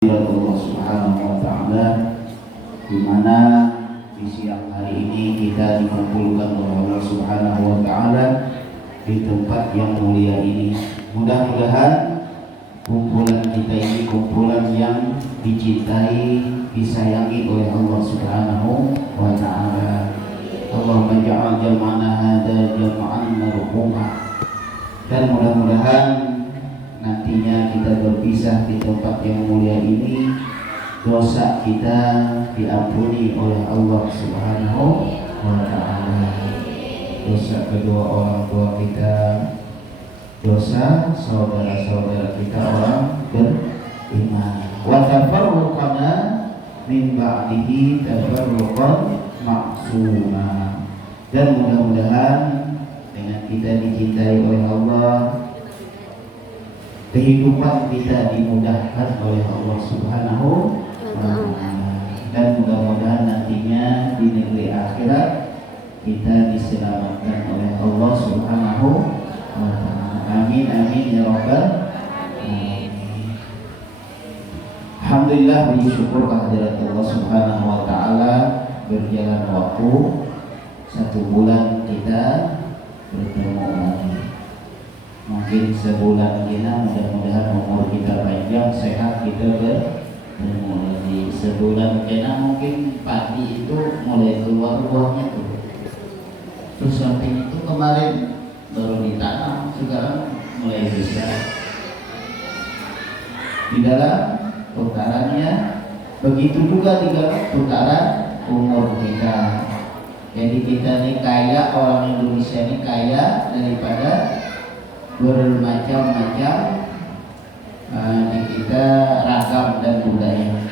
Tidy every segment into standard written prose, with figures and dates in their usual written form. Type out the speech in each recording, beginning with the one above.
Allah Subhanahu wa Ta'ala, di mana di siang hari ini kita dikumpulkan oleh Allah Subhanahu wa Ta'ala di tempat yang mulia ini. Mudah-mudahan kumpulan kita ini kumpulan yang dicintai, disayangi oleh Allah Subhanahu wa Ta'ala. Allahumma ja'al jam'ana hadza jam'an marhumah. Dan mudah-mudahan nantinya kita berpisah di tempat yang mulia ini, dosa kita diampuni oleh Allah Subhanahu wa Ta'ala. Dosa kedua orang tua kita, dosa saudara-saudara kita orang beriman. Wa tafarruqana min ba'dihi tafarruqan maksuma. Dan mudah-mudahan dengan kita dicintai oleh Allah, kehidupan kita dimudahkan oleh Allah Subhanahu wa Ta'ala, dan mudah-mudahan nantinya di negeri akhirat kita diselamatkan oleh Allah Subhanahu wa Ta'ala. Amin amin ya rabbal alamin. Alhamdulillah, puji syukur kehadirat Allah Subhanahu wa Ta'ala. Berjalan waktu 1 bulan kita bertemu lagi. Mungkin sebulan kita, mudah-mudahan umur kita panjang, sehat, kita bertemu lagi. Sebulan kita mungkin padi itu mulai keluar buahnya tuh. Terus samping itu kemarin baru ditanam, sekarang mulai besar. Di dalam putarannya begitu juga di dalam putaran umur kita. Jadi kita ini kaya, orang Indonesia ini kaya daripada bermacam-macam di kita ragam dan budaya.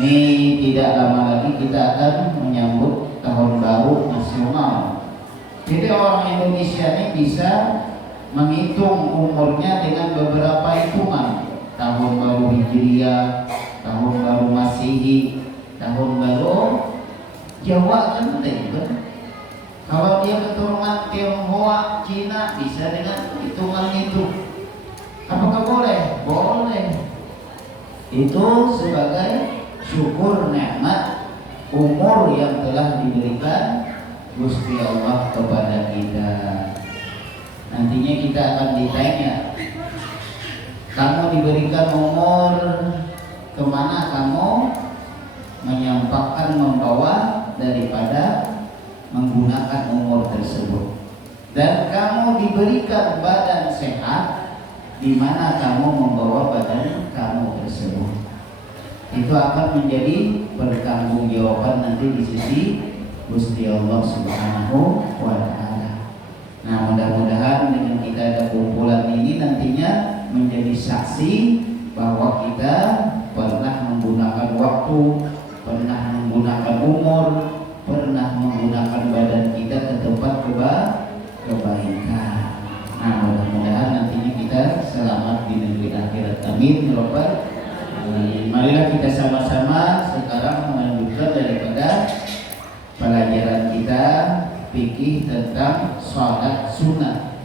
Ini tidak lama lagi kita akan menyambut tahun baru nasional. Jadi orang Indonesia ini bisa menghitung umurnya dengan beberapa hitungan. Tahun baru Hijriah, tahun baru Masehi, tahun baru Jawa kan gitu. Kalau dia keturunan Tionghoa, Cina, bisa dengan hitungan itu. Apakah boleh? Boleh. Itu sebagai syukur nikmat umur yang telah diberikan Gusti Allah kepada kita. Nantinya kita akan ditanya, kamu diberikan umur, kemana kamu menyampaikan, membawa daripada menggunakan umur tersebut. Dan kamu diberikan badan sehat, di mana kamu membawa badan kamu tersebut. Itu akan menjadi pertanggungjawaban nanti di sisi Gusti Allah Subhanahu wa Ta'ala. Nah, mudah-mudahan dengan kita ada kumpulan ini nantinya menjadi saksi bahwa kita pernah menggunakan waktu, pernah menggunakan umur, pernah menggunakan badan kita ke tempat kebaikan. Nah, mudah-mudahan nantinya kita selamat di negeri akhirat. Amin ya rabbal alamin. Marilah kita sama-sama sekarang melanjutkan daripada pelajaran kita fikih tentang sholat sunat.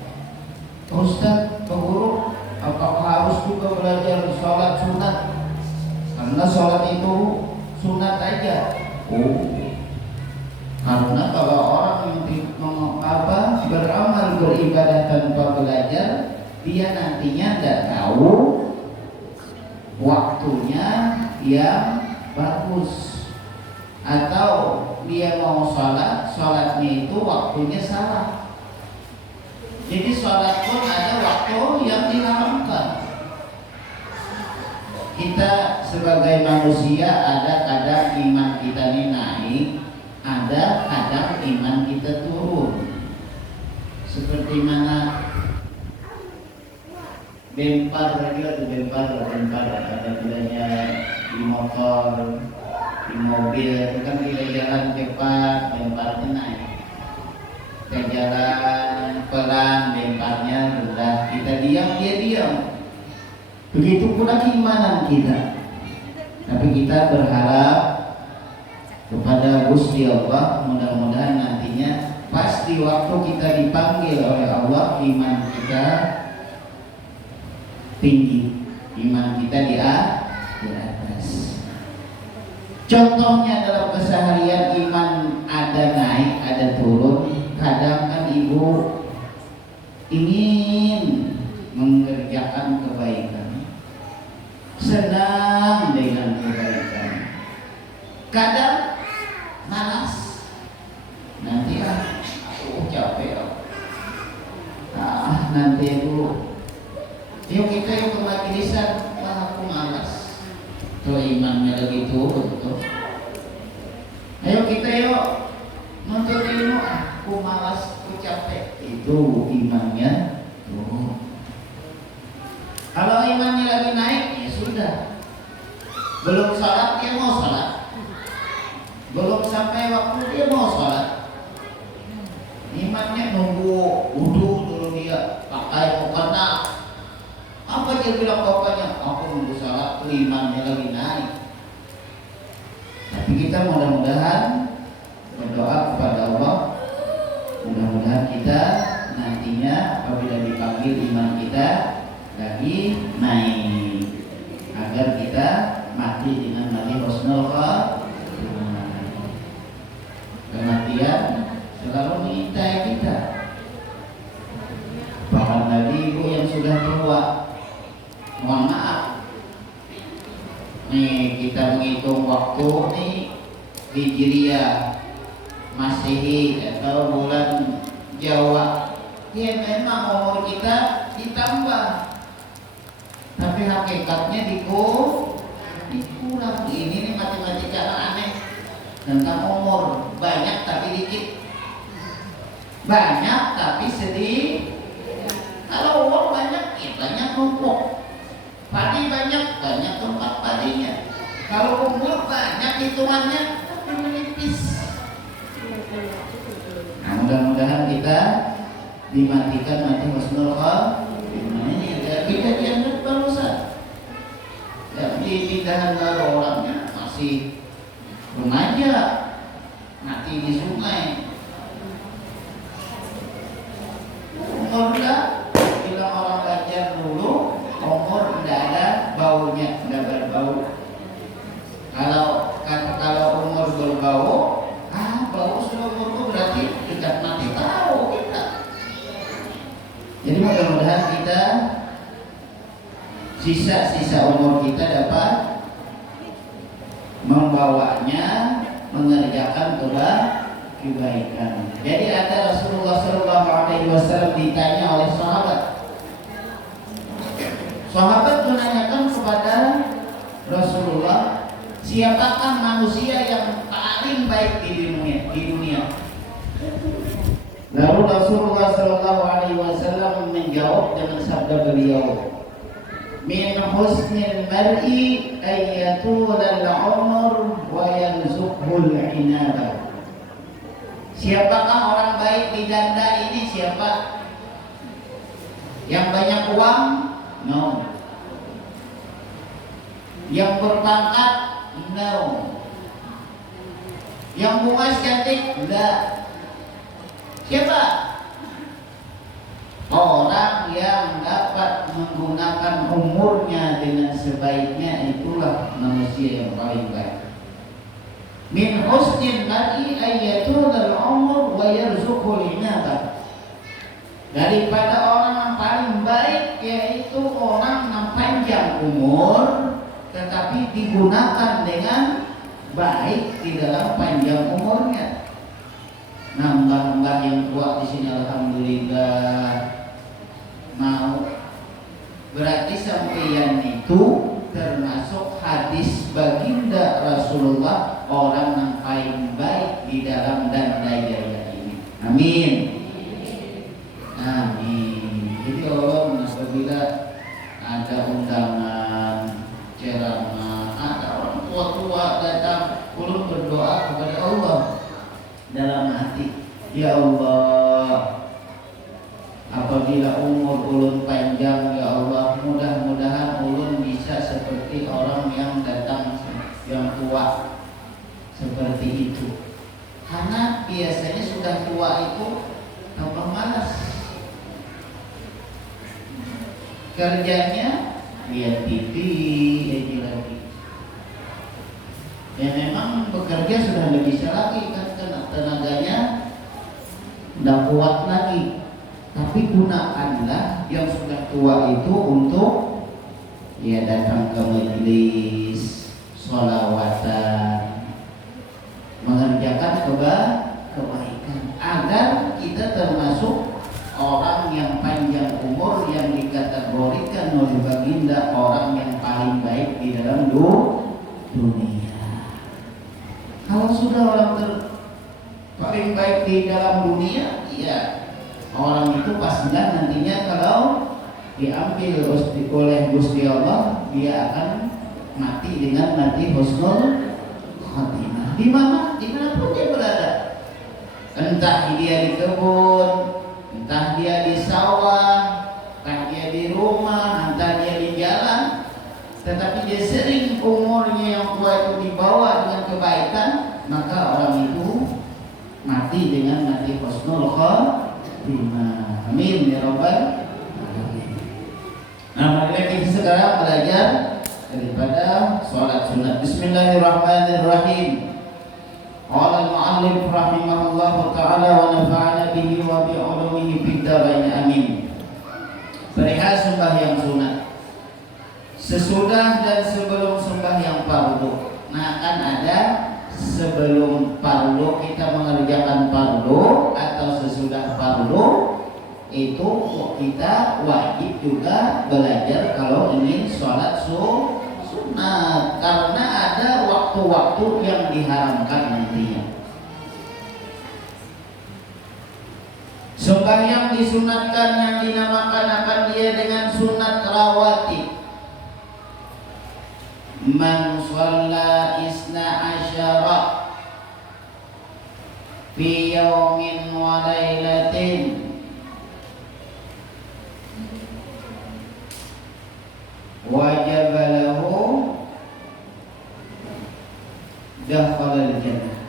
Ustaz, Pak Guru, apakah harus juga belajar sholat sunat? Karena sholat itu sunat aja. Karena kalau orang yang beramal beribadah tanpa belajar, dia nantinya tidak tahu waktunya yang bagus, atau dia mau sholatnya itu waktunya salah. Jadi sholat pun ada waktu yang diharamkan. Kita sebagai manusia ada kadang iman kita ini naik, ada kadang iman kita turun. Seperti mana bempar ada bilanya di motor, di mobil, itu kan kita jalan cepat, bemparnya naik. Kita jalan pelan, bemparnya rendah. Kita diam, dia diam. Begitu pula keimanan kita. Tapi kita berharap kepada Gusti Allah, mudah-mudahan nantinya pasti waktu kita dipanggil oleh Allah, iman kita tinggi, iman kita di atas. Contohnya dalam keseharian iman ada naik, ada turun. Kadang kan ibu ingin mengerjakan kebaikan, senang dengan kebaikan. Kadang malas, nanti aku capek, nanti bu, yuk kita yuk ke majlisan, aku malas. Tuh imannya lagi turun tuh. Ayo kita yuk nuntut ilmu, aku malas, aku capek. Itu imannya turun. Kalau imannya lagi naik, ya sudah. Belum sholat dia mau sholat. Belum sampai waktu dia mau sholat. Imannya nunggu wudhu dulu dia pakai mukena. Apa dia bilang bapaknya? Aku nunggu sholat, tuh imannya lagi naik. Tapi kita mudah-mudahan berdoa kepada Allah, mudah-mudahan kita nantinya apabila dipanggil iman kita lagi naik, agar kita mati dengan mati husnul khatimah. Kematian selalu mengintai kita. Bahkan Nabi ibu yang sudah tua, mohon maaf, nih kita menghitung waktu nih Hijriah Masehi atau bulan Jawa, ya memang umur kita ditambah, tapi hakikatnya dikurang. Ini nih matematika aneh tentang umur, banyak tapi dikit, banyak tapi sedih. Kalau uang banyak, ya banyak numpuk. Padi banyak, banyak tempat padinya. Kalau umur banyak hitungannya, tapi menipis. Nah, mudah-mudahan kita dimatikan mati husnul khatimah. Ini kita dianggap barusan. Ya, di pindahan baru orangnya masih remaja, mati di sungai. Umur dah, bila orang belajar dulu, umur tidak ada baunya, tidak berbau. Kalau umur berbau, bau sudah umur berarti dekat mati, tahu kita. Jadi mudah-mudahan kita sisa-sisa umur kita dapat membawanya mengerjakan kebaikan. Jadi ada Rasulullah SAW ditanya oleh sahabat. Sahabat menanyakan kepada Rasulullah, siapakah manusia yang paling baik di dunia? Lalu Rasulullah SAW menjawab dengan sabda beliau, min husnil mar'i ayyatulal umur wa yanzuhul inaba. Siapakah orang baik di janda ini? Siapa? Yang banyak uang? No. Yang berpangkat? No. Yang bunga cantik? Enggak. Siapa? Orang yang dapat menggunakan umurnya dengan sebaiknya, itulah manusia yang paling baik. Min husnil mar'i ayyatulal umur wa yarzuqul inaba. Daripada orang yang paling baik yaitu orang yang panjang umur tetapi digunakan dengan baik di dalam panjang umurnya. Mbah-mbah yang tua di sini alhamdulillah mau, berarti sampeyan itu termasuk hadis baginda Rasulullah, orang yang paling baik di dalam dan daya ini. Amin. Amin. Jadi Allah apabila ada undangan ceramah, ada orang tua-tua datang, ulun berdoa kepada Allah dalam hati, ya Allah, apabila umur ulun panjang, ya Allah, mudah-mudahan ulun bisa seperti orang yang datang yang tua seperti itu. Karena biasanya sudah tua itu tambah malas. Kerjanya lihat TV aja lagi. Ya memang bekerja sudah lebih bisa lagi kan, tenaganya tidak kuat lagi. Tapi gunakanlah yang sudah tua itu untuk ya datang ke majelis, sholawatan, mengerjakan kebaikan, agar kita termasuk orang yang panjang umur, yang dikategorikan oleh baginda orang yang paling baik di dalam dunia. Kalau sudah orang paling baik di dalam dunia, ya orang itu pastilah nantinya kalau diambil oleh Gusti Allah, dia akan mati dengan mati husnul khotimah. Dimanapun dia berada, entah dia di kebun, entah dia di sawah, entah dia di rumah, entah dia di jalan, tetapi dia sering umurnya yang tua itu dibawa dengan kebaikan, maka orang itu mati dengan mati husnul khotimah. Amin ya rabbal alamin. Nah, marilah kita sekarang belajar daripada sholat sunat. Bismillahirrahmanirrahim. Qala al-mu'allif rahimahullahu ta'ala wa nafa'ana bihi wa bi'ulumihi fid dharain amin. Perihal sembahyang sunat, sesudah dan sebelum sembahyang fardu. Nah, kan ada sebelum fardu kita mengerjakan fardu atau sesudah fardu, itu kita wajib juga belajar kalau ingin sholat sunat, karena ada waktu-waktu yang diharamkan nantinya. Sembahyang disunatkan yang dinamakan akan dia dengan sunat rawatib. Man shalla isna asyara fi yawmin wa laylatin wajib lahu dakhalal jannah.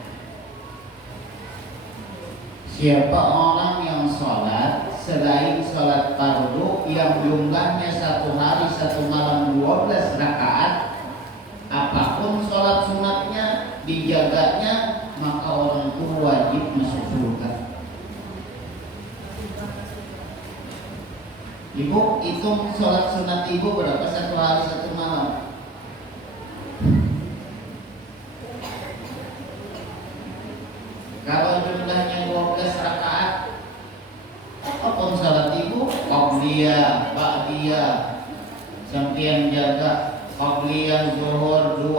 Siapa orang yang sholat selain sholat fardu yang jumlahnya satu hari satu malam 12 rakaat, apapun sholat sunatnya dijaganya, maka orang itu wajib masuk surga. Ibu hitung sholat sunat ibu berapa satu hari satu malam? Kalau jumlahnya 12 rakaat, apapun sholat ibu, qabliyah, ba'diyah, sampai jaga. Qabliyah zuhur 2,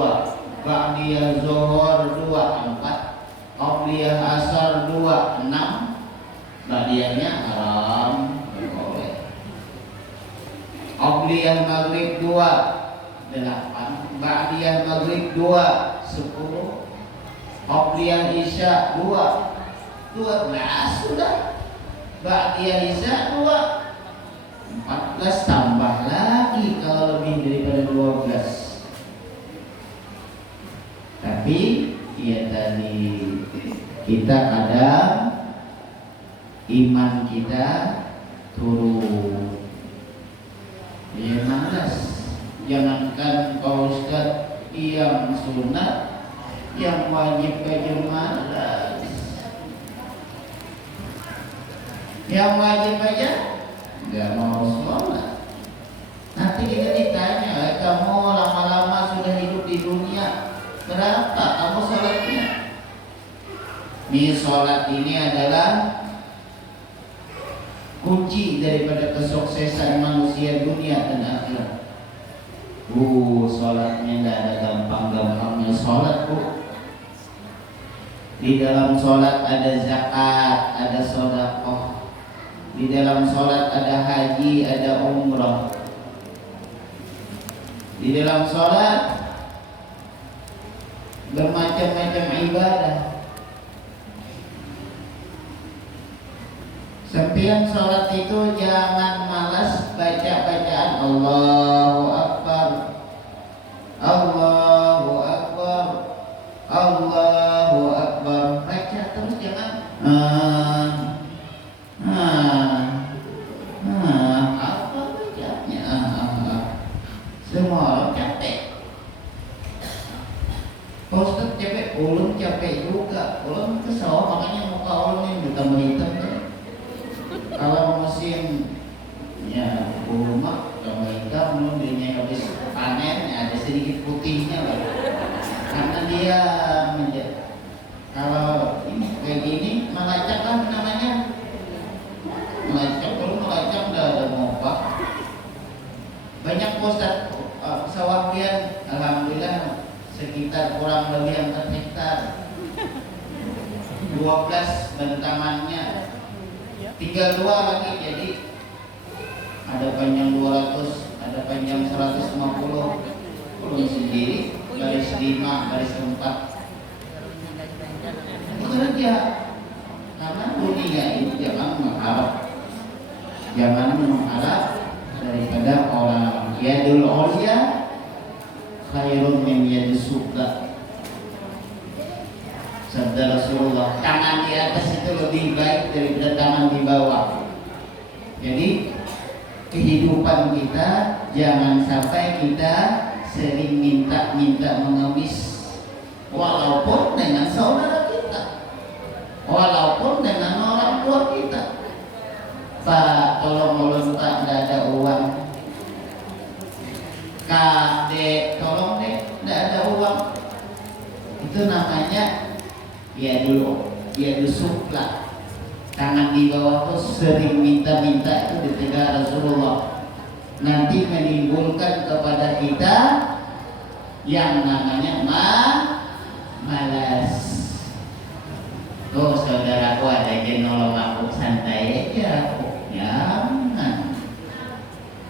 ba'diyah zuhur 2, 4, qabliyah asar 2, 6, ba'diyahnya haram, boleh. Qabliyah maghrib 2, 8, ba'diyah maghrib 2, 10, qabliyah isya 2, 12 sudah, ba'diyah isya 2, 14, tambah lagi kalau lebih daripada 12. Tapi ya tadi kita kadang iman kita turun, ya malas. Jangankan Pak Ustadz yang sunat, yang wajib aja malas. Yang wajib aja nggak mau sholat. Nanti kita ditanya, kamu lama-lama sudah hidup di dunia, berapa kamu sholatnya? Nih, sholat ini adalah kunci daripada kesuksesan manusia dunia dan akhirat. Sholatnya tidak ada gampang-gampangnya sholat, Bu. Di dalam sholat ada zakat, ada sedekah. Di dalam sholat ada haji, ada umrah. Di dalam sholat bermacam-macam ibadah. Sempian sholat itu jangan malas baca bacaan Allahu Akbar, Allahu Akbar, Allahu Akbar. Baca terus, jangan apa bacanya? Semua orang capek. Pak Ustadz capek, ulun capek juga. Ulun kesel, makanya muka ulun ini ditambah hitam kan. Kalau musim ya rumah tambah hitam, ulun dia habis panen ya, ada sedikit putihnya lah. Karena dia kalau ini kayak gini melacak lah namanya. Melacak, ulun melacak udah ada muka. Banyak Pak Ustadz sawah pian, alhamdulillah sekitar kurang lebih 4 hektar, 12 bentangannya, tinggal 2 lagi, jadi ada panjang 200, ada panjang 150. Ulun sendiri garis 5, garis 4 itu saja. Karena dunia ini jangan mengharap daripada orang. Yadul ulya khairun min yadis sufla. Sabda Rasulullah, tangan di atas itu lebih baik daripada tangan di bawah. Jadi kehidupan kita jangan sampai kita sering minta mengemis, walaupun dengan saudara kita, walaupun dengan orang tua kita. Pak, tolong ulun Pak, tidak ada uang. Kak, dek, tolong dek, tidak ada uang. Itu namanya ya sufla. Tangan di bawah tuh sering minta-minta, itu ditegak Rasulullah. Nanti menimbulkan kepada kita yang namanya malas. Oh saudaraku, ada aja nolong aku, santai aja aku. Jangan.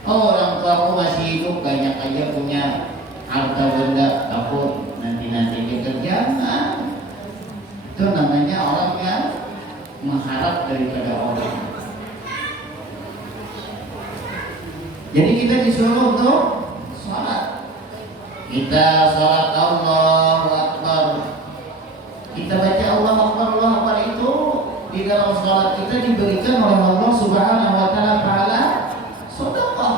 Oh orang tua aku masih hidup, banyak aja punya harta benda, takut nanti kekerjaan. Itu namanya orang yang mengharap daripada orang. Jadi kita disuruh untuk sholat. Kita sholat Allahu Akbar. Kita baca Allahu Akbar itu di dalam sholat kita diberikan oleh Allah Subhanahu wa taala sedekah.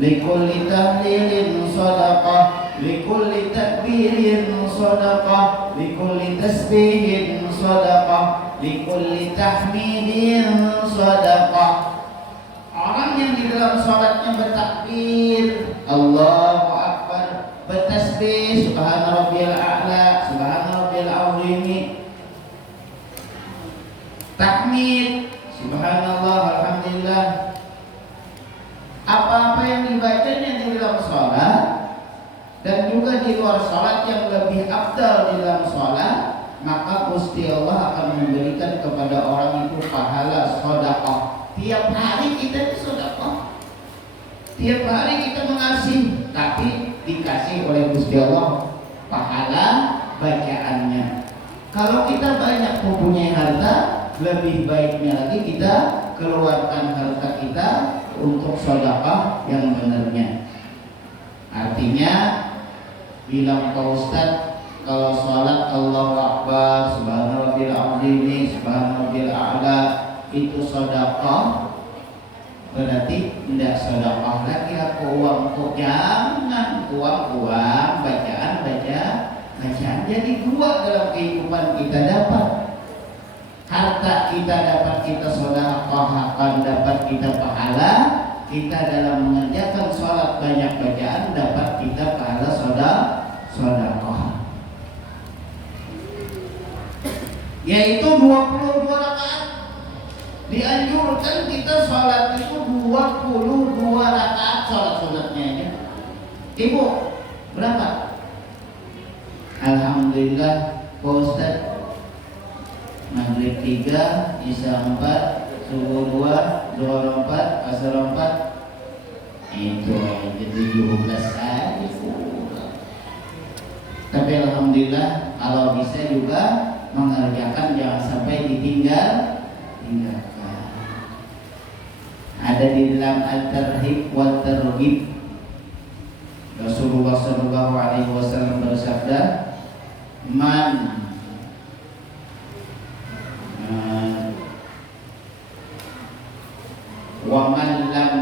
Likulli tahlilin sadaqah, likulli takbirin sadaqah, likulli tasbihin sadaqah, likulli tahmidin sadaqah. Orang yang di dalam sholatnya bertakbir Allahu Akbar, bertasbih subhana rabbiyal a'la, subhana rabbiyal azim, tahmid subhanallah alhamdulillah, apa-apa yang dibacanya di dalam sholat dan juga di luar sholat yang lebih afdal di dalam sholat, maka Gusti Allah akan memberikan kepada orang itu pahala sedekah. Tiap hari kita sedekah, tiap hari kita mengasih, tapi dikasih oleh Gusti Allah pahala bacaannya. Kalau kita banyak mempunyai harta, lebih baiknya lagi kita keluarkan harta kita untuk sedekah yang benarnya. Artinya bilang Pak Ustadz, kalau sholat Allahu Akbar, subhanallahil azim, subhanallahil a'la itu sedekah, berarti tidak sedekah lagi aku uang untuk, jangan uang bacaan jadi 2 dalam kehidupan kita dapat. Harta kita dapat kita sedekahkan, dapat kita pahala. Kita dalam mengerjakan sholat banyak bacaan dapat kita pahala sedekah. Yaitu 22 rakaat. Dianjurkan kita sholat itu 22 rakaat sholat-sholatnya aja. Ibu, berapa? Alhamdulillah, Pak Ustadz, maghrib 3, isya 4, subuh 2, zuhur 4, asar 4. Itu 17 hari. Tapi alhamdulillah kalau bisa juga mengerjakan, jangan sampai ditinggalkan. Ada di dalam At-Tarhib wa Targhib, Rasulullah sallallahu alaihi wasallam bersabda, man wa man lam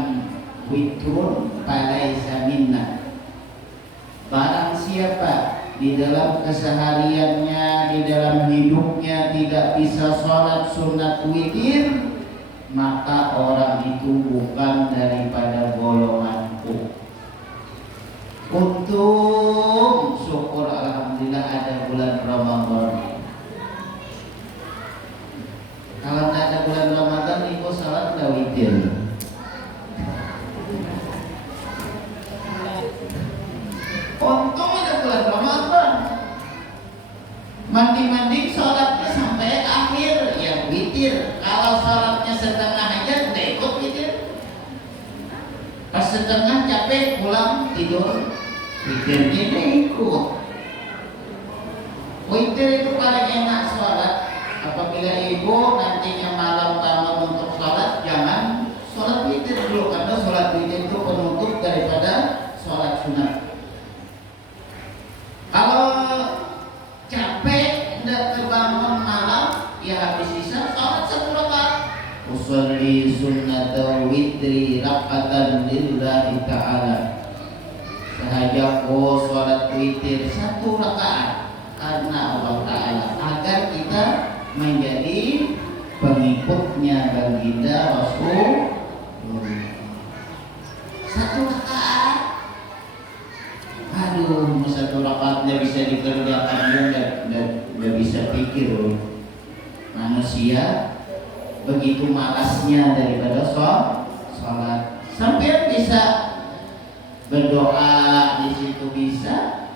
witrun falaisa minna. Barang siapa di dalam kesehariannya, di dalam hidupnya tidak bisa sholat sunat witir, maka orang itu bukan daripada golonganku. Untung syukur alhamdulillah ada bulan Ramadan. Kalau tidak ada bulan Ramadan, ibu sholat tidak witir. Untung ada bulan Ramadan. Mandi-mandi sholatnya sampai akhir, ya witir. Kalau sholatnya setengah aja, tidak ikut witir. Pas setengah capek pulang tidur, witirnya tidak ikut. Witir itu paling enak sholat. Apabila ibu nantinya malam bangun untuk sholat, jangan sholat witir dulu, karena sholat witir itu penutup daripada sholat sunat. Kalau capek tidak terbangun malam, ya habis isya sholat 1 rakaat. Usolli sunnatal witri rakatan lillahi ta'ala. Sahaja sholat witir 1 rakaat karena Allah Ta'ala, agar kita menjadi pengikutnya baginda Rasul. 1 rakaat. Aduh, 1 rakaatnya bisa dikerjakan, nggak bisa pikir loh. Manusia begitu malasnya daripada sholat. Sampai bisa berdoa di situ bisa,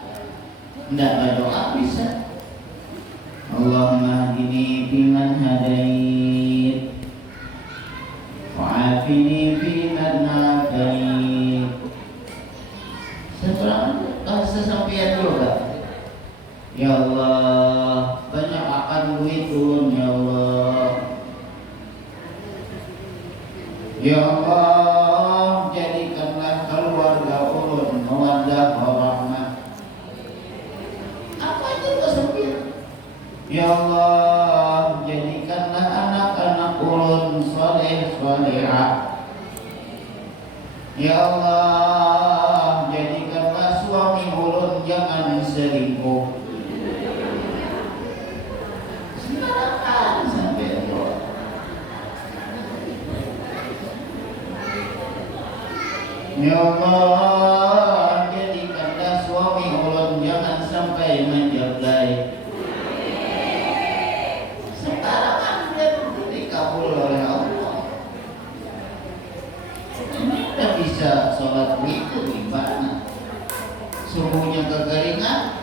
nggak berdoa bisa. Allahumma hdini fiman hadait, wa'afini fiman afait. Sesampian juga. Ya Allah, banyak akan duitun ya Allah. Ya Allah, jadikanlah keluarga ulun mawaddah warahmah. Apa itu kesampian? Ya Allah, jadikanlah anak-anak ulun saleh salihah. Ya Allah, jadikanlah suami ulun jangan selingkuh. Silakan sampai doa. Ya Allah, jadikanlah suami ulun jangan sampai menjablay. Sekarang dikabul oleh Allah. Tidak bisa sholat itu gimana? Subuhnya kekeringan.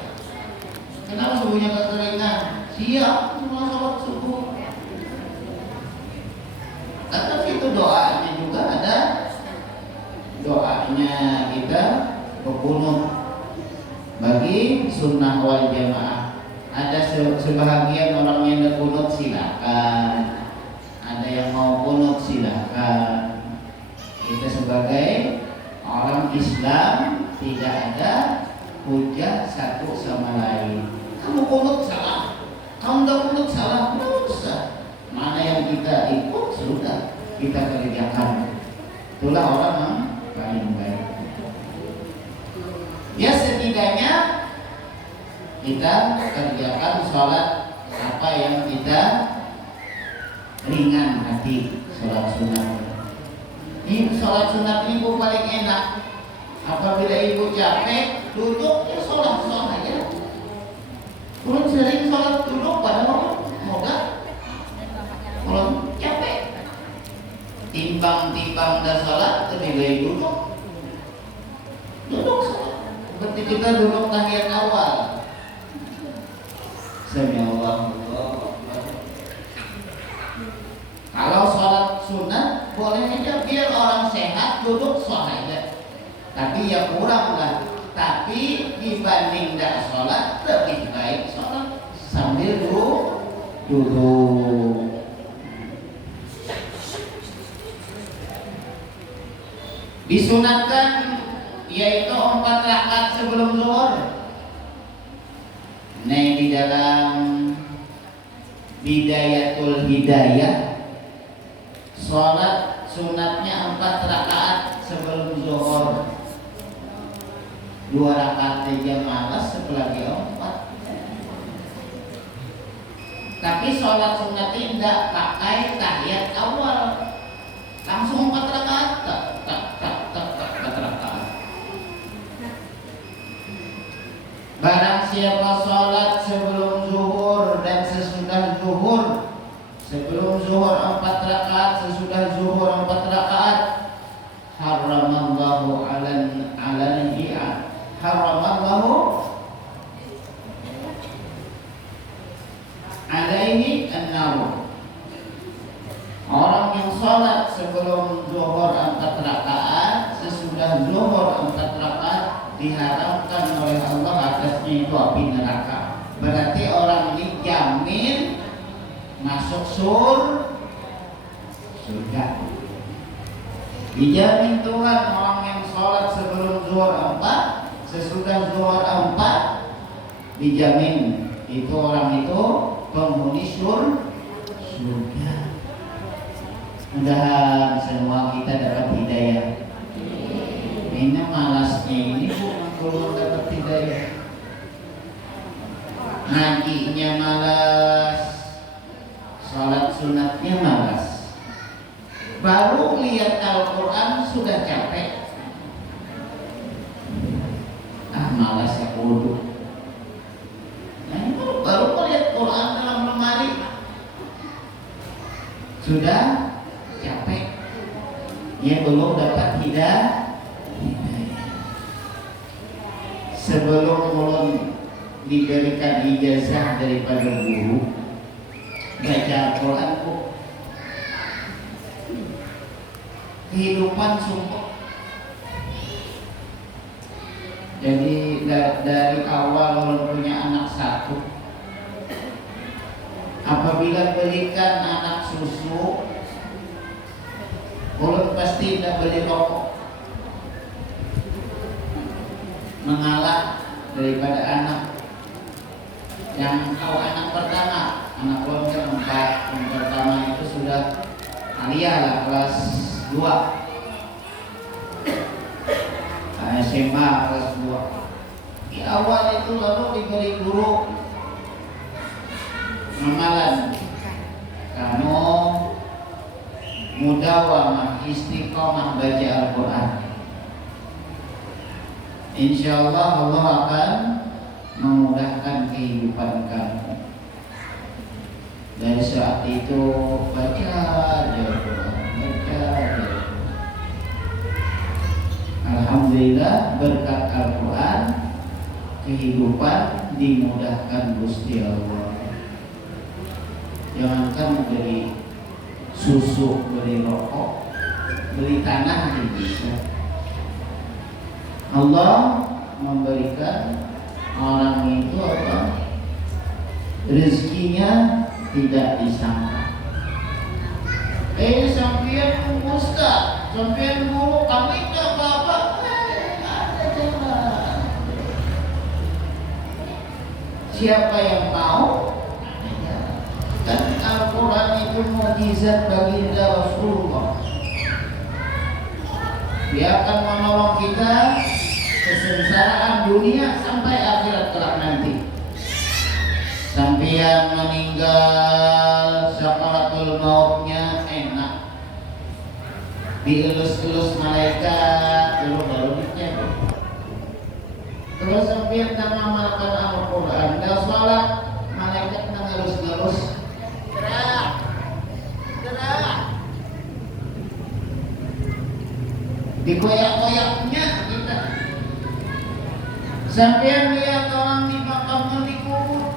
Kenapa subuhnya kekeringan? Siap semua sholat subuh. Tapi itu doanya juga ada. Doanya kita berkunut bagi sunnah wal jamaah. Ada sebahagian orang yang berkunut silakan. Ada yang mau kunut silakan. Kita sebagai orang Islam tidak ada hujah satu sama lain. Kamu kunut salah, kamu tidak kunut salah, dosa. Mana yang kita ikut sudah kita kerjakan. Itulah orang yang paling baik. Ya setidaknya kita kerjakan sholat apa yang kita ringan hati, sholat sunat. Ini sholat sunat ini ibu paling enak. Apabila ibu capek, duduk ya sholat aja. Kurang sering sholat duduk padahal moga kalau capek. Timbang dan sholat lebih baik duduk. Duduk sholat. Seperti kita duduk tahiyat awal. Sami'allahu. Kalau sholat sunat boleh aja biar orang sehat duduk sahaja. Tapi ya kurang lah. Tapi dibanding tidak sholat lebih baik sholat sambil duduk. Disunatkan yaitu 4 rakaat sebelum zuhur. Nah di dalam Bidayatul Hidayah, sholat sunatnya 4 rakaat sebelum zuhur. 2 rakaat aja malas, apalagi 4. Tapi sholat sunat tidak pakai tahiyat awal, langsung 4 rakaat, tak 4 rakaat. Barang siapa sholat sebelum zuhur dan sesudah zuhur, sebelum zuhur 4 rakaat, sesudah zuhur 4 rakaat, haramallahu alaihi an-nar. Orang yang sholat sebelum zuhur 4 rakaat, sesudah zuhur 4 rakaat, diharamkan oleh Allah atasnya itu api neraka. Berarti orang ini jamin masuk surga. Dijamin Tuhan orang yang sholat sebelum zuhur 4, sesudah zuhur 4, dijamin itu orang itu penghuni surga. Mudah-mudahan semua kita dapat hidayah. Ini malasnya ini bukan belum dapat hidayah. Ngajinya malas, sholat sunatnya malas. Baru lihat Al-Quran sudah capek. Malas ya bodoh. Baru melihat Quran dalam lemari sudah capek. Dia belum dapat hidayah. Sebelum ulun diberikan ijazah daripada guru baca Al-Quran kok kehidupan sumpah. Jadi dari awal ulun punya anak satu, apabila belikan anak susu, ulun pasti tidak beli rokok, mengalah daripada anak yang anak pertama. Anak ulun kan 4, yang pertama itu sudah alia lah, kelas 2, SMA kelas 2. Di awal itu lalu diberi guru amalan, kamu mudawamah istiqomah baca Al-Quran, insya Allah Allah akan memudahkan kehidupan kamu. Dari saat itu baca Al-Quran, baca Al-Quran. Alhamdulillah berkat Al-Quran kehidupan dimudahkan Gusti Allah. Jangankan beli susu, beli rokok, beli tanah bisa. Allah memberikan orang itu apa? Rezekinya tidak disangka. Sampean ustaz, sampean guru, kami tidak apa-apa. Ada jalan. Siapa yang mau? Dan Al-Quran itu mukjizat baginda Rasulullah. Dia akan menolong kita kesengsaraan dunia sampai akhirat kelak nanti. Sampai meninggal sakaratul mautnya enak, dielus-elus malaikat dulu baru dicabut. Terus sampai mengamalkan Al-Quran, dan sholat malaikat ngelus-ngelus, gerak, dikoyak-koyaknya kita. Sampai lihat orang di makamnya dikubur,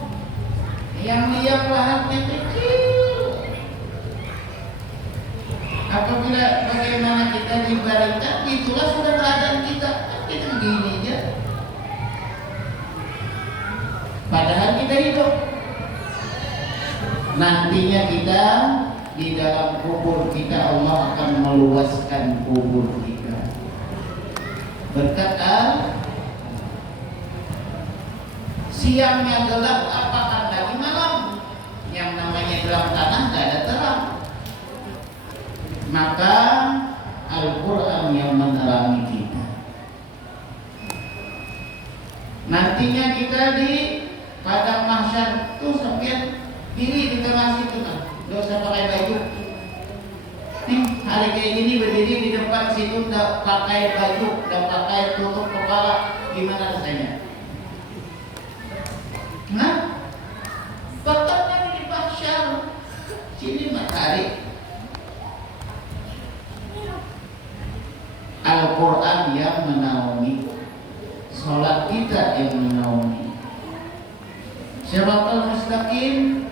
yang lihat lahatnya kecil. Apabila bagaimana kita dibaringkan, itulah sudah keadaan kita. Kita begini aja. Padahal kita hidup. Nantinya kita di dalam kubur kita, Allah akan meluaskan kubur kita. Berkat siangnya gelap, apakah dari malam? Yang namanya dalam tanah tidak ada terang. Maka Al-Quran yang menerangi kita. Nantinya kita di padang mahsyar itu sampai Diri di tengah situ kan, nggak usah pakai baju. Nih hari kayak gini berdiri di depan situ nggak pakai baju, nggak pakai tutup kepala, gimana rasanya? Nah, pertanyaan di mahsyar, sini matahari. Al-Quran yang menaungi, sholat kita yang menaungi. Shiratal mustaqim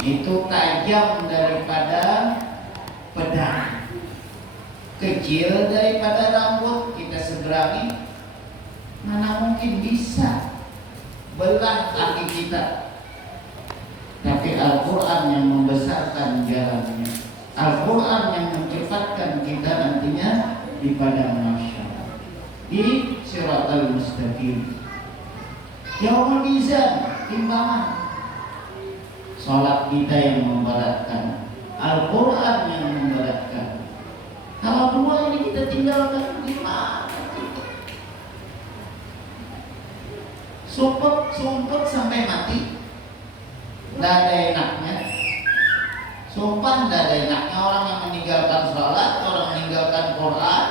itu tajam daripada pedang, kecil daripada rambut kita seberangi. Mana mungkin bisa belah kaki kita. Tapi Al-Quran yang membesarkan jalannya, Al-Quran yang mencepatkan kita nantinya di padang mahsyar, di Shiratal mustaqim. Yaumul mizan, timbangan. Salat kita yang memberatkan, Al-Quran yang memberatkan. Kalau dua ini kita tinggalkan, gimana? Sumput sampai mati, tidak ada enaknya. Sumpah tidak ada enaknya orang yang meninggalkan sholat, orang meninggalkan Quran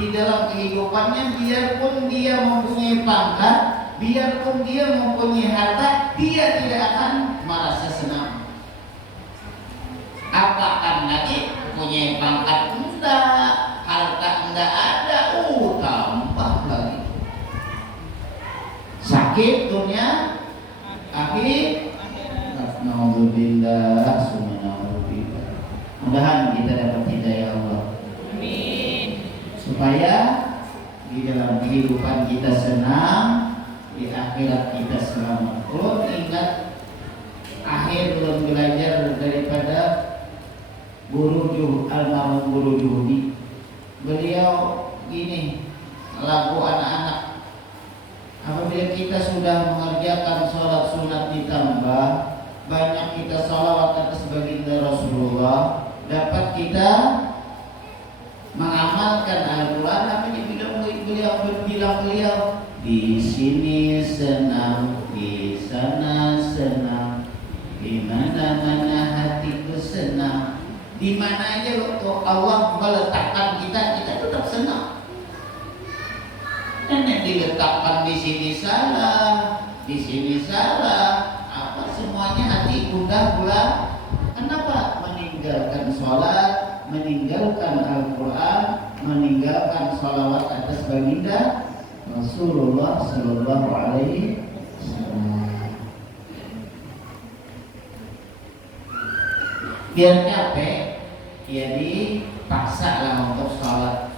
di dalam kehidupannya. Biarpun dia mempunyai pangkat, biarpun dia mempunyai harta, dia tidak akan merasa senang. Apakah lagi punya pangkat enggak, harta enggak ada, tambah lagi sakit dunia, akhir. Nauzubillah, subhanallah. Mudahan kita dapat hidayah Allah. Amin. Supaya di dalam kehidupan kita senang, di akhirat kita selamat. Oh, ingat akhir belum belajar daripada almarhum guru Juhudi. Beliau gini, lagu anak-anak. Apabila kita sudah mengerjakan sholat sunat ditambah banyak kita sholawat atas baginda Rasulullah, dapat kita mengamalkan Al-Quran. Namanya beliau di sini senang, di sana senang, di mana-mana hatiku senang. Di mana aja waktu Allah meletakkan kita tetap senang. Dan yang diletakkan di sini salah, di sini salah, apa semuanya hati gundah gulana. Kenapa? Meninggalkan sholat, meninggalkan Al-Quran, meninggalkan sholawat atas baginda Rasulullah Sallallahu Alaihi Wasallam. Biar capek, ya dipaksa lah untuk sholat.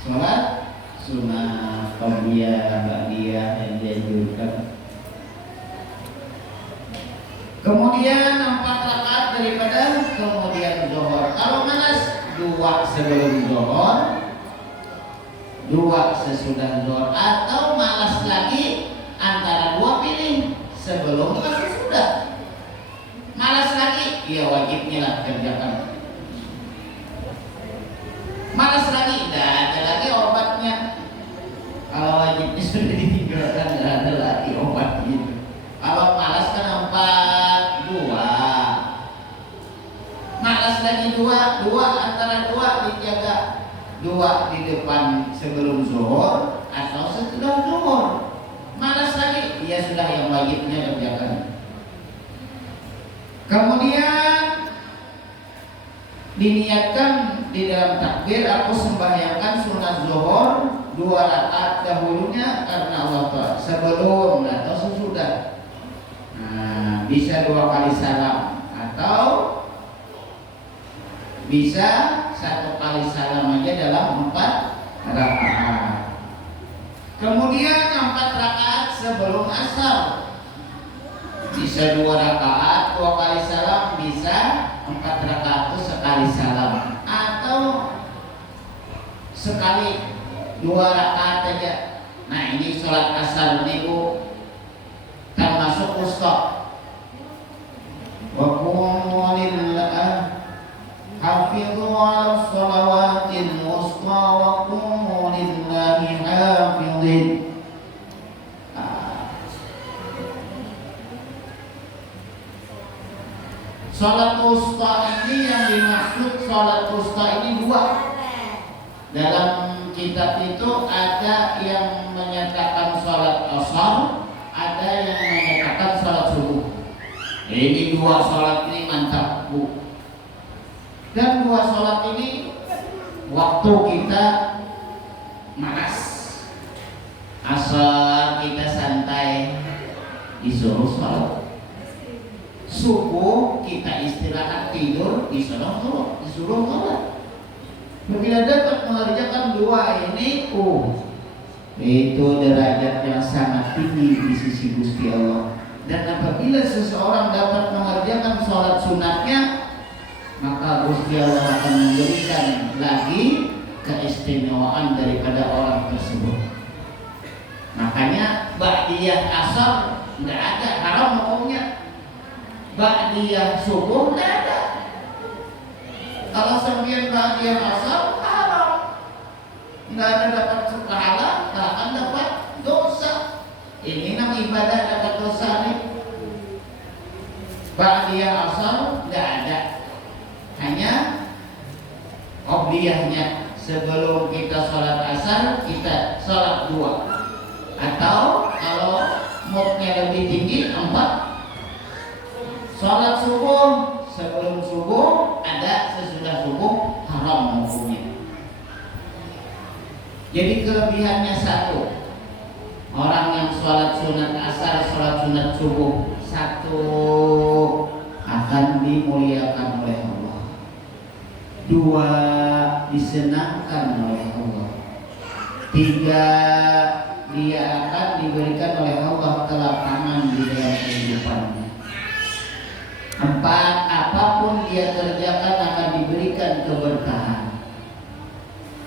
Sholat sunnah, qabliyah, ba'diyah yang dianjurkan. Kemudian 4 rakaat daripada kemudian zuhur. Kalau malas 2 sebelum zuhur, 2 sesudah zuhur, atau malas lagi antara 2 pilih, sebelum atau sesudah. Malas lagi, ya wajibnya lah kerjakan. Malas lagi, tidak ada lagi obatnya. Kalau wajibnya sudah ditinggalkan, tidak ada lagi obatnya. Kalau malas kan 4, 2. Malas lagi 2 antara 2 dijaga. 2 di depan sebelum zuhur atau setelah zuhur. Malas lagi, ya sudah yang wajibnya kerjakan. Kemudian diniatkan di dalam takbir, aku sembahyangkan sunat zuhur 2 rakaat dahulunya karena Allah Ta'ala, sebelum atau sesudah. Nah, bisa 2 kali salam atau bisa 1 kali salam aja dalam 4 rakaat. Kemudian 4 rakaat sebelum asar, bisa 2 rakaat 2 kali salam, bisa 4 rakaat itu sekali salam, atau sekali 2 rakaat aja. Nah, ini sholat asar ini termasuk wusta. Wa qumu lillah hafidhu 'ala shalawatil wusta wa qumu lillahi hafidhin. Sholat wusta ini yang dimaksud sholat wusta ini dua. Dalam kitab itu ada yang menyatakan sholat asar, ada yang menyatakan sholat subuh. Ini dua sholat ini mantap bu. Dan dua sholat ini waktu kita malas, asar kita santai disuruh sholat. Subuh kita istirahat tidur disuruh sholat. Bila dapat mengerjakan dua ini, itu derajat yang sangat tinggi di sisi Gusti Allah. Dan apabila seseorang dapat mengerjakan sholat sunatnya, maka Gusti Allah akan memberikan lagi keistimewaan daripada orang tersebut. Makanya ba'diyah asar nggak ada, haram hukumnya. Ba'diyah subuh nggak ada. Kalau sembilan ba'diyah asar haram, nggak ada dapat pahala, nggak akan dapat dosa. Ini nang ibadah dapat dosa nih. Ba'diyah asar nggak ada, hanya obliyahnya. Sebelum kita sholat asar kita sholat dua, atau kalau moodnya lebih tinggi 4. Sholat subuh sebelum subuh ada, sesudah subuh haram hukumnya. Jadi kelebihannya satu, orang yang sholat sunat asar, sholat sunat subuh, satu akan dimuliakan oleh Allah, dua disenangkan oleh Allah, tiga dia akan diberikan oleh Allah kelapangan di dalam kehidupannya, empat apapun dia kerjakan akan diberikan keberkahan.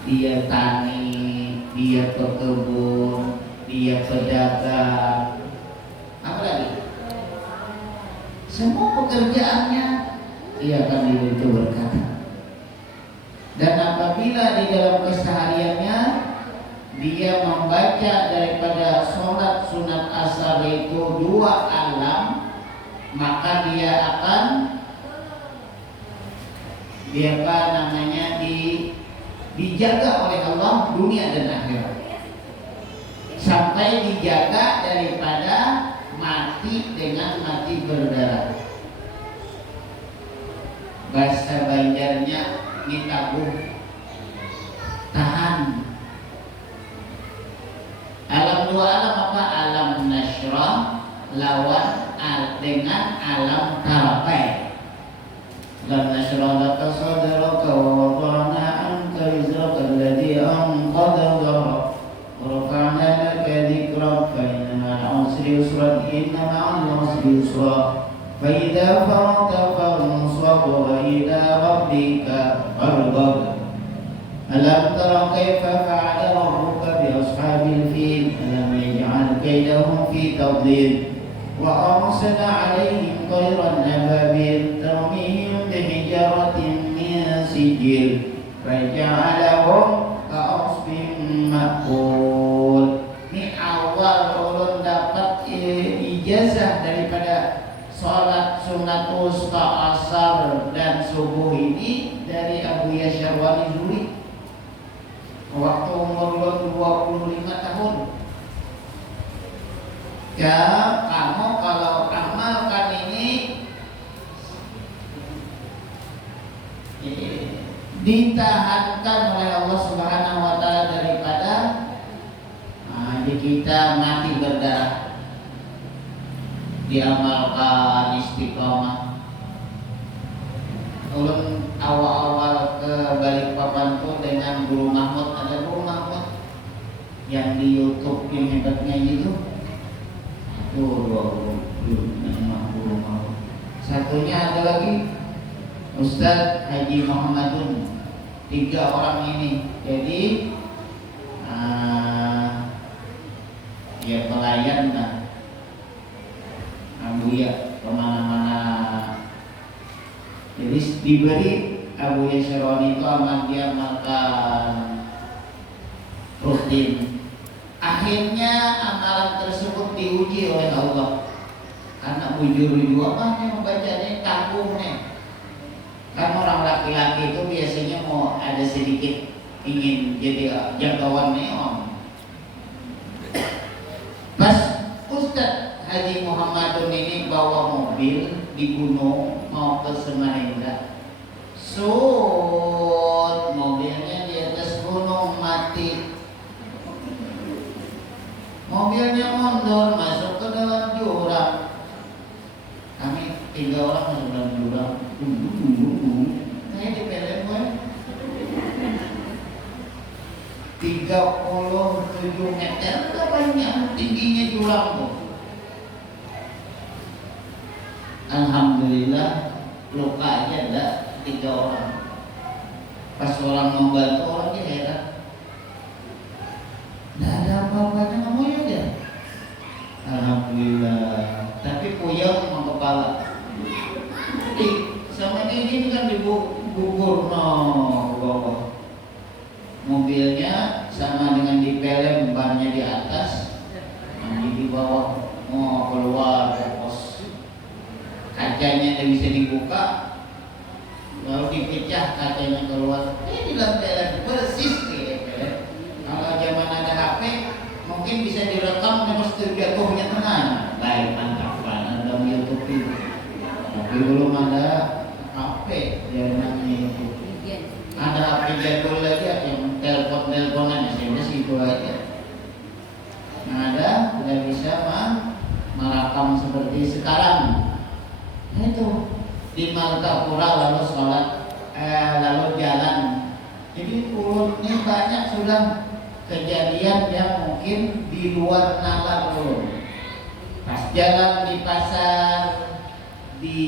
Dia tani, dia berkebun, dia pedagang, apa lagi? Semua pekerjaannya dia akan diberi keberkahan. Dan apabila di dalam kesehariannya dia membaca daripada sholat sunat asar itu 2 alam, maka dia akan dijaga oleh Allah dunia dan akhirat, sampai dijaga daripada mati dengan mati berdarah. Bahasa Banjarnya nitabuh, tahan. Alam 2 alam apa? Alam nasyrah lawan dengan alam tarakai. Alam nasyrah laka sadraka wa wada'na anka wizraka alladhi anqadha dhahrak wa rafa'na laka dhikrak fa inna ma'al usri yusra inna ma'al usri yusra fa idza faragta fansab wa ila rabbika farghab. Alam tara kaifa fa'ala rabbuka bi ashabil fil alam yaj'al kaydahum fi tadlil wa arsalna 'alaihim tayran ababil tarmihim bihijaratin min sijil faja'alahum ka'asfin ma'kul. Ini awal ulun dapat ijazah daripada sholat sunat wusta asar dan subuh ini dari Abu Yasyarwani Zuri waktu umur 25 tahun. Ya, kamu kalau amalkan ini ditahankan oleh Allah Subhanahu wa taala daripada kita mati berdarah. Diamalkan istiqomah. Ulun awal-awal ke Balikpapan tuh dengan Guru Mahmud, ada Guru Mahmud yang di YouTube yang hebatnya gitu. Guru Mahmud. Satunya ada lagi Ustadz Haji Muhammadun. 3 orang ini. Jadi ya pelayan lah. Abuya kemana-mana. Jadi diberi Abu Yasyarwani itu amal dia makan rutin. Akhirnya amalan tersebut diuji oleh Allah. Anak bujur-bujur apa nih membacanya tanggung nih. Kan orang laki-laki itu biasanya mau ada sedikit ingin jadi jangkauan neon. Pas Ustadz Haji Muhammadun ini bawa mobil di gunung mau ke Samarinda, mobilnya di atas gunung mati. Mobilnya mundur masuk ke dalam jurang. Kami 3 orang masuk dalam jurang. Saya dipelem gue 37 meter, itu banyak tingginya jurang tuh. Alhamdulillah luka aja ada 3 orang. Pas orang mau bantu orangnya heran, nggak ada apa-apanya, ngomongnya aja alhamdulillah. Tapi puyeng sama kepala. Jadi sama ini kan digugur ke bawah. Mobilnya sama dengan dipelem, bannya di atas, di bawah mau keluar ke pos. Kacanya tidak bisa dibuka, lalu dipecah kacanya keluar. Ini dalam pelem persis kayak. Kalau zaman ada HP mungkin bisa direkam terus jatuhnya tenang. Baik, mantap banget dalam YouTube itu. Tapi belum ada HP yang namanya itu. Ada HP jadul lagi yang telepon-teleponan, SMS itu aja. Yang ada tidak bisa merekam seperti sekarang. Nah itu di Martapura lalu sholat, lalu jalan. Jadi ulunnya banyak sudah kejadian yang mungkin di luar nalar dulu. Pas jalan di pasar di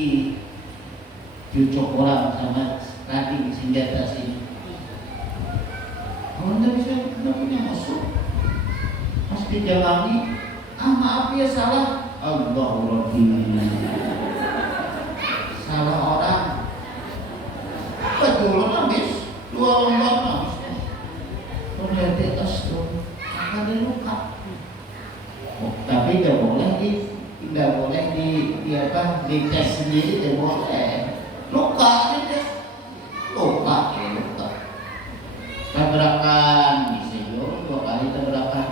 cucuk orang sama tadi senjata sini. Kalau nggak bisa, nggak punya musuh. Pas dijalani, maaf ya salah. Allahurohim. Salah orang. Betul habis 2 lembar habis. Lihat di atas tuh, ada luka. Tapi tidak boleh di tes sendiri, tidak boleh. Luka aja, luka. Tabrakan bisa juga 2 kali tabrakan.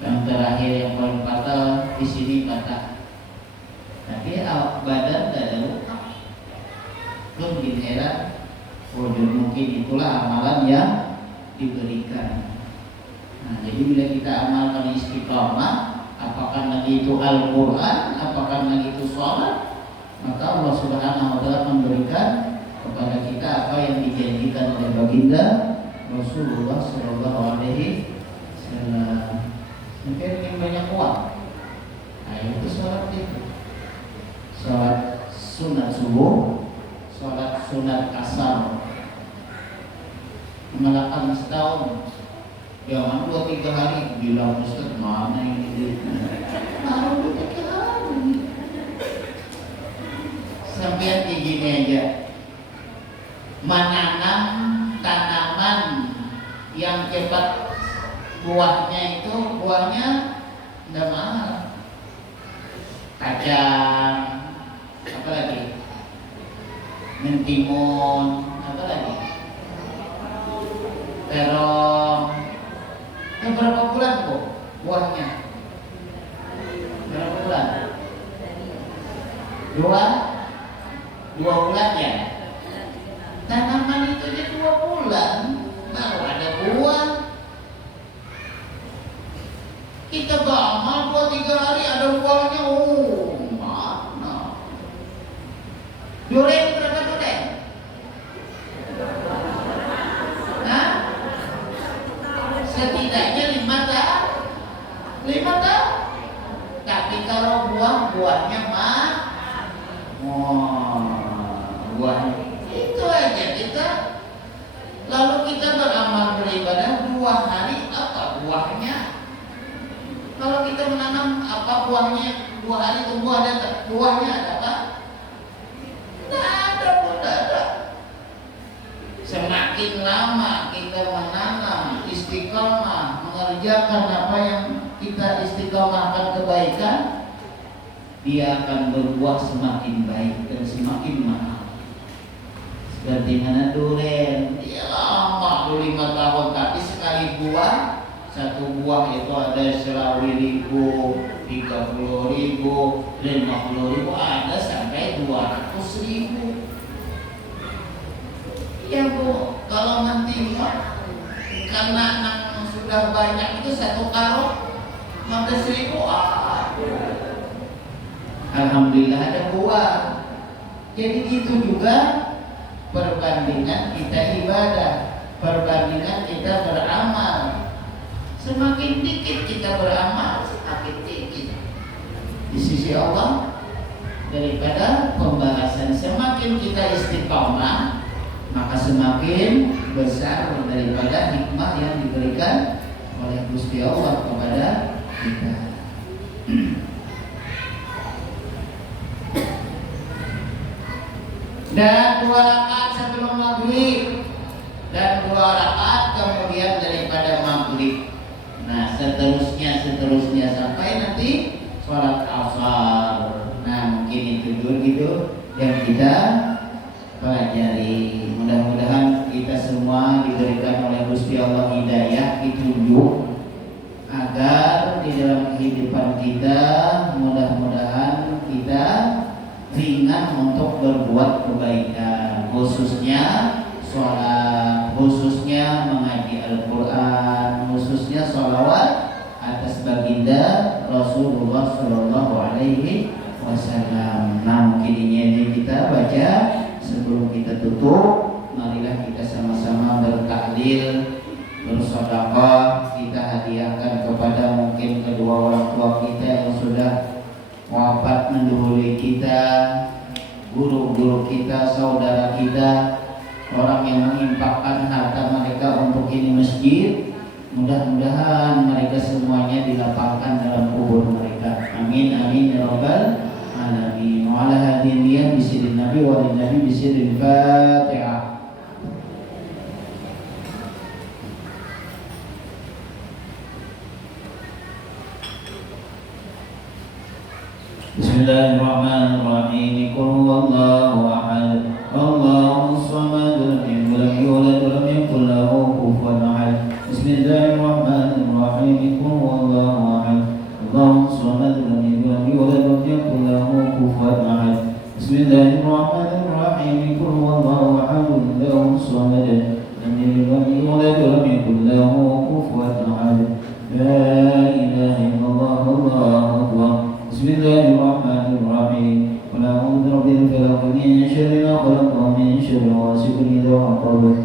Yang terakhir yang paling fatal di sini patah. Tapi badan tidak ada luka. Belum heran. Mungkin itulah amalan yang diberikan. Nah, jadi bila kita amalkan istiqamah, apakah lagi itu Al-Quran, apakah lagi itu sholat, maka Allah Subhanahu wa Ta'ala memberikan kepada kita apa yang dijanjikan oleh baginda Rasulullah Sallallahu Alaihi Wasallam. Mungkin ingin banyak uang, nah itu sholat itu, sholat sunat subuh, sholat sunat asar, mengalahkan setahun. Jangan 2-3 hari bilang Ustaz mana ini baru 2-3 hari. Sampai kayak gini aja, menanam tanaman yang cepat buahnya enggak mahal. Kacang, apa lagi? Mentimun, apa lagi? Terong. Berapa bulan kok buahnya? Berapa bulan? 2 bulan ya. Tanaman itu aja 2 bulan baru ada buah. Kita beramal 2-3 hari ada buahnya. Mana? Duren berapa duren? Hah? Setidaknya 5 tahun. Tapi kalau buahnya buahnya itu aja kita. Lalu kita beramal beribadah 2 hari, apa buahnya? Kalau kita menanam apa buahnya? 2 hari tumbuh, ada buahnya, ada apa? Tidak ada. Semakin lama kita menanam istiqomah, mengerjakan apa yang kita istiqomahkan kebaikan, dia akan berbuah semakin baik dan semakin mahal. Seperti mana duren, dia lama 5 tahun, tapi sekali buah, satu buah itu ada 10.000, 30.000, 50.000, ada sampai 200.000. Ya Bu, kalau nanti karena anak sudah banyak itu satu karung 15.000, alhamdulillah ada buah. Jadi itu juga perbandingan kita ibadah, perbandingan kita beramal. Semakin dikit kita beramal, semakin dikit di sisi Allah daripada pembalasan. Semakin kita istiqomah, maka semakin besar daripada hikmah yang diberikan oleh Gusti Allah kepada kita. Dan 2 rakaat sebelum maghrib dan 2 rakaat kemudian daripada maghrib. Nah seterusnya sampai nanti sholat asar. Nah mungkin itu dulu gitu yang kita pelajari. Mudah-mudahan kita semua diberikan oleh Gusti Allah hidayah, petunjuk, agar di dalam kehidupan kita mudah-mudahan kita ringan untuk berbuat kebaikan, khususnya sholat, khususnya mengaji Al-Quran, khususnya sholawat atas baginda Rasulullah Shallallahu Alaihi Wasallam. Nah mungkin ini kita baca sebelum kita tutup. Marilah kita sama-sama bertahlil, bersedekah, kita hadiahkan kepada mungkin kedua orang tua kita yang sudah wafat mendahului kita, guru-guru kita, saudara kita, orang yang menginfakkan harta mereka untuk ini masjid. Mudah-mudahan mereka semuanya dilapangkan dalam kubur mereka. Amin amin ya rabbal alamin. Wa ala hadhihi bisirin nabi wa lin nabi bisirin Fatihah. Bismillahirrahmanirrahim. Qul huwallahu ahad, Allahus samad, lam yalid wa lam yakul lahu kufuwan ahad. Bismillahirrahmanirrahim. Qul huwallahu ahad, Allahus samad, lam yalid wa lam yakul lahu kufuwan ahad. Bismillahirrahmanirrahim. Qul huwallahu ahad, Allahus samad, lam yalid wa lam yakul lahu kufuwan ahad. La ilaha illallah, Allahu akbar. Bismillahirrahmanirrahim. Qul a'udzu birabbil falaq, min syarri ma khalaq, min syarri ghasiqin idza waqab,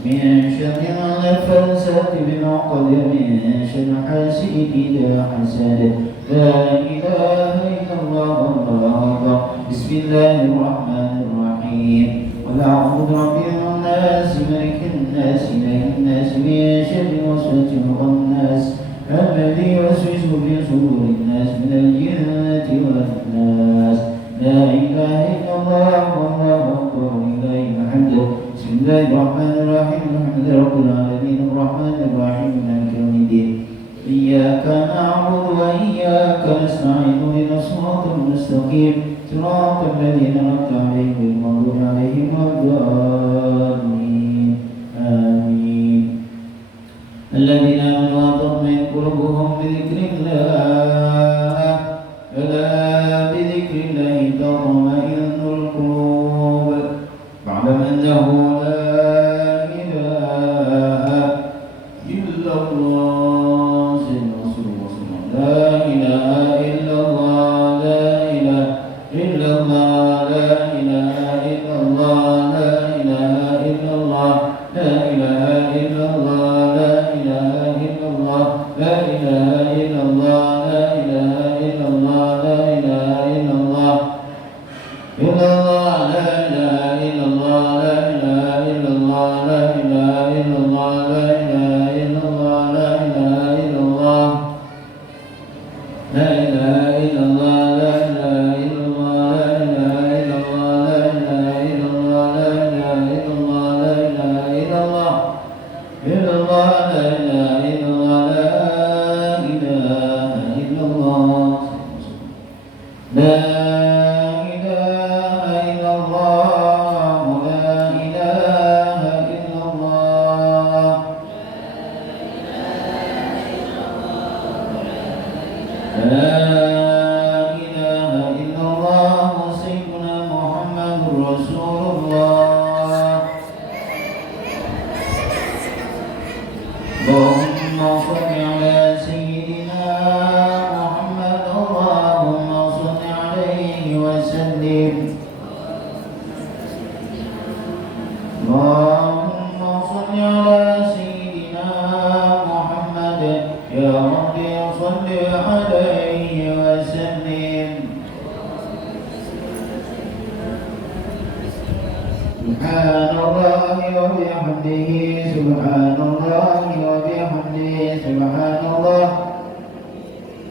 min syarri an-naffasati bil 'uqad, min syarri hasidin idza hasad. La ilaha illallah, Allahu akbar. Bismillahirrahmanirrahim. Qul a'udzu birabbin nas, malikin nas, ilahin nas, min syarri waswasil khannas, الذي يوسوس في صدور الناس من الجنة والناس. لا إله إلا الله والله أكبر ولله الحمد. بسم الله الرحمن الرحيم. الحمد لله رب العالمين الرحمن الرحيم مالك يوم الدين. إياك نعبد وإياك نستعين اهدنا الصراط المستقيم صراط الذين أنعمت عليهم غير المغضوب عليهم ولا الضالين. آمين. الذين آمنوا وتطمئن قلوبهم بذكر الله ألا بذكر الله تطمئن القلوب. واعلم أنه لا إله إلا الله. سيدنا رسول الله صلى الله عليه وسلم. لا إله إلا الله، لا إله إلا الله، لا إله إلا الله، لا إله إلا الله، لا إله إلا الله، لا إله إلا الله، لا إله إلا الله، لا إله إلا الله، لا إله إلا الله، إلا الله، لا إله إلا الله، لا إله إلا الله، لا إله إلا الله، لا إله إلا الله، لا إله إلا الله، لا إله إلا الله، لا إله إلا الله، لا إله إلا الله، لا إله إلا الله، لا إله إلا الله، لا إله إلا الله، إلا الله، لا إله إلا الله، لا إله لا إله إلا الله سيدنا محمد رسول الله اللهم صل على سيدنا محمد اللهم صل عليه وسلم اللهم صل على سيدنا محمد يا ربي صل عليه وسلم سبحان الله وبحمده سبحان الله وبحمده سبحان الله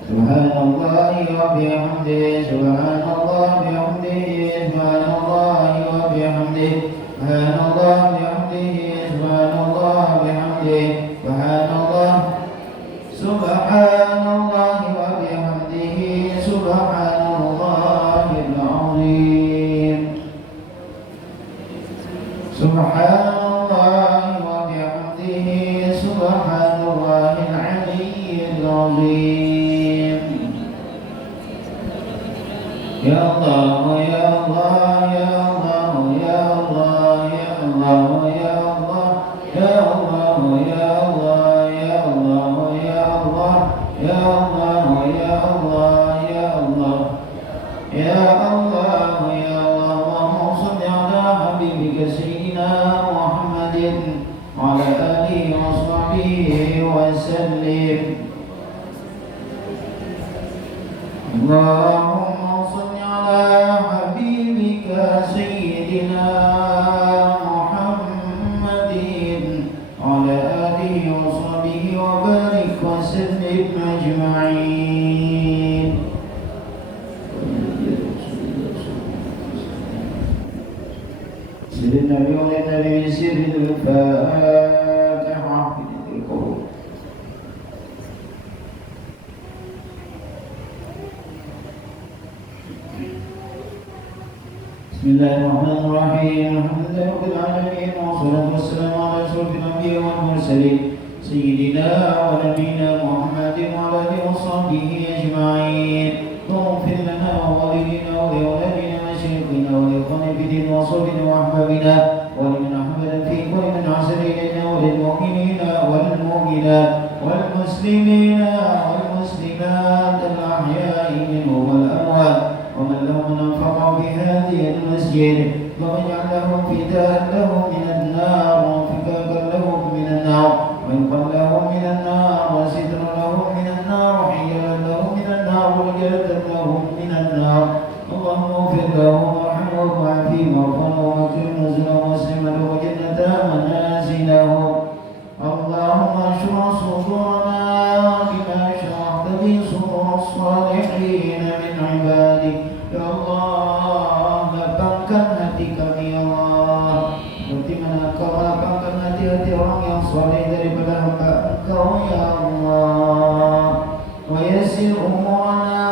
سبحان الله وبحمده سبحان الله بحمده سبحان الله وبحمده سبحان الله بحمده سبحان الله بحمده سبحان الله سبحان الله وبحمده سبحان الله العظيم سبحان الله وبحمده سبحان الله العلي العظيم يا الله يا الله يا الله يا الله يا الله يا الله يا الله يا الله يا الله يا الله يا الله يا الله يا الله يا الله يا الله اللهم صل على حبيبك سيدنا محمد وعلى آله وصحبه وسلم اللهم صل على حبيبك سيدنا محمد وعلى آله وصحبه وبارك وسلم أجمعين سيدنا النبي والنبي سر الفاتحة بسم الله الرحمن الرحيم الحمد لله رب العالمين والصلاة والسلام على أشرف الأنبياء والمرسلين سيدنا ونبينا محمد وعلى آله وصحبه أجمعين واغفر لنا ووالدينا ولأولادنا وشيخنا ولإخواننا في الدين وصحبنا وأحبابنا ولمن أحبنا فيك ولمن عسر إلينا وللمؤمنين والمؤمنات والمسلمين والمسلمات الأحياء منهم والأموات ومن لهم أنفق في هذه المسجد واجعل لهم فداء لهم من النار وفكاكا لهم من النار ويقل لهم من النار وسترا لهم من النار وحيالا لهم من النار وجلدا لهم من النار اللهم اغفر لهم وارحمهم وعافهم واعف عنهم واكرم نزلهم واسلم لهم وجنة منازلهم اللهم اشرح صدورنا بما شرحت به صدور الصالحين من عبادك ya Allah, lapangkan hati kami ya Allah, seperti mana Kau lapangkan hati-hati orang yang soleh daripada hamba Engkau ya Allah. Wa yassir umurana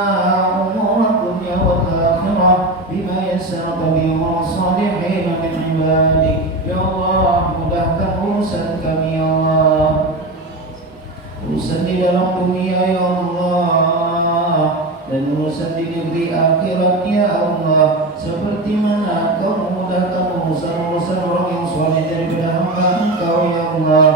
umur dunya wal akhirah bima yassarta bi umur salihin min ibadik ya Allah. Mudahkan urusan kami ya Allah, urusan di dalam dunia ya Allah, dan urusan di negeri akhirat ya Allah, seperti mana Kau memudahkan urusan-urusan orang yang soleh daripada hamba Engkau ya Allah.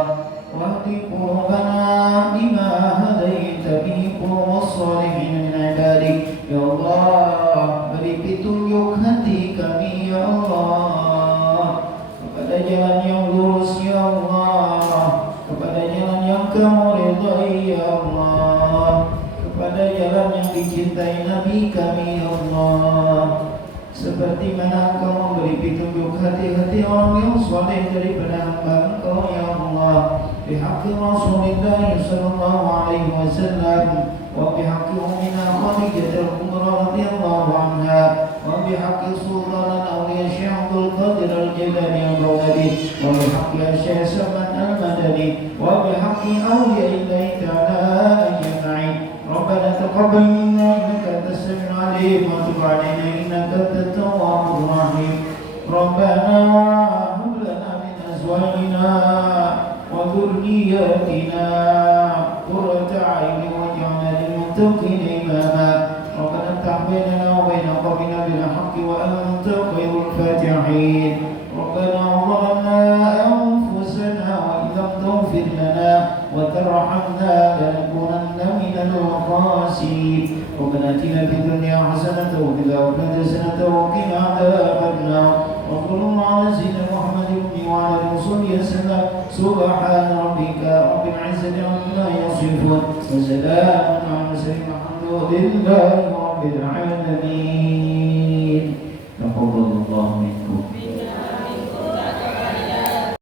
Wahdi qulubana bima hadaita bihi qulubas salihin min ibadik ya Allah. Beri petunjuk hati kami ya Allah kepada jalan yang lurus ya Allah, kepada jalan yang Kau ridhai ya Allah, kepada jalan yang dicintai Nabi kami ya Allah. Seperti mana Engkau memberi petunjuk hati-hati orang yang saleh daripada hamba Engkau ya Allah. Bihaqqi Rasulillah sallallahu alaihi wasallam wa bihaqqi ummina Khadijah al-Kubra radhiyallahu anha wa bihaqqi sultan al-awliya Syekh Abdul Qadir al-Jilani al-Baghdadi wa bihaqqi Syekh Salman al-Madani wa bihaqqi awliya illahi ta'ala ajma'in. ربنا تقبل منا إنك أنت السميع العليم وتب علينا إنك أنت التواب الرحيم. ربنا هب لنا من أزواجنا وذرياتنا قرة أعين واجعلنا للمتقين لنا وترحمنا لنكونن من الخاسرين. ربنا آتنا في الدنيا حسنة وفي الآخرة حسنة وقنا عذاب النار. وصلى الله على سيدنا محمد وعلى آله وصحبه وسلم. سبحان ربك رب العزة عما يصفون وسلام على المرسلين والحمد لله رب العالمين. تقبل الله منا.